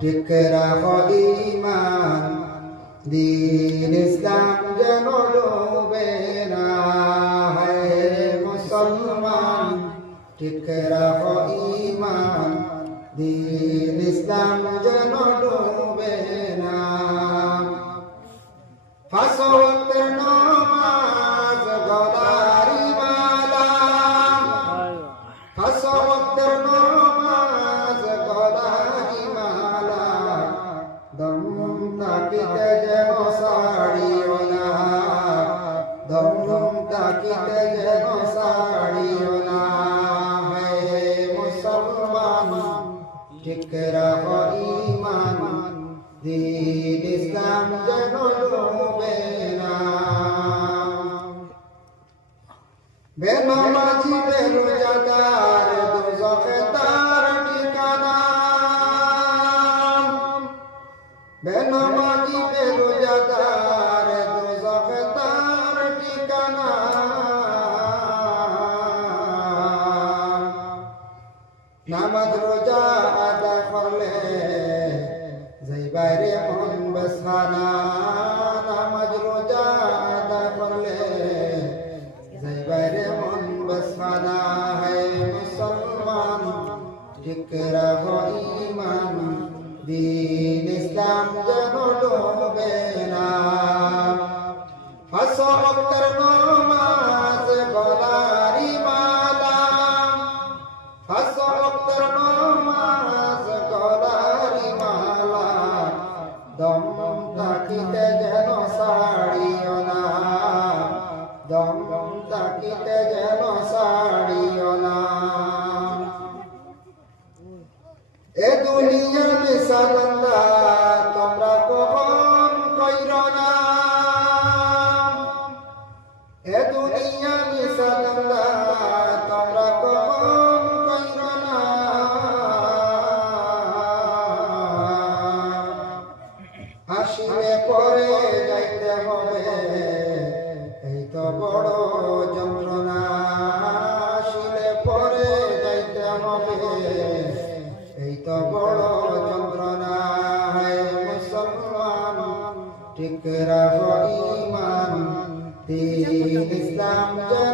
ঠিক রাখো ঈমান, দ্বীন ইসলাম যেন ডুবে না। হে মুসলমান, ঠিক রাখো ঈমান, দ্বীন ইসলাম যেন ডুবে না। পাঁচ ওয়াক্তের নামাজ গলারি মালা, পাঁচ ওয়াক্তের নামাজ গলারি মালা, দম তাকিতে যেন ছাড়িও না, দম তাকিতে যেন ছাড়িও না। হে মুসলমান, ঠিক রাখো ঈমান, দ্বীন ইসলাম যেন ডুবে না। বেনামাজি বেরোজাদার দোজখে তার ঠিকানা, বেনামাজি বেরোজাদার দোজখে তার ঠিকানা। নামাজ রোজা আদায় করলে যাইবারে মন বসানা, নামাজ রোজা আদায় করলে যাইবারে মন বসানা। হে মুসলমান, ঠিক রাখো ঈমান, দ্বীন ইসলাম যেন ডুবে না। পাঁচ ওয়াক্তের নামাজ গলারি মালা, পাঁচ ওয়াক্তের নামাজ গলারি মালা, দম তাকিতে যেন ছাড়িও না, দম তাকিতে যেন ছাড়িও না। এ দুনিয়ার মিশালন্দা তোমরা কখন কইর না, এ দুনিয়ার মিশালন্দা তোমরা কখন কইর না। আসিলে পরে যাইতে হবে, এই তো বড় যন্ত্রণা। আসিলে পরে যাইতে হবে, এই তো বড় যন্ত্রণা। হে মুসলমান, ঠিক রাখো ঈমান, দ্বীন ইসলাম যেন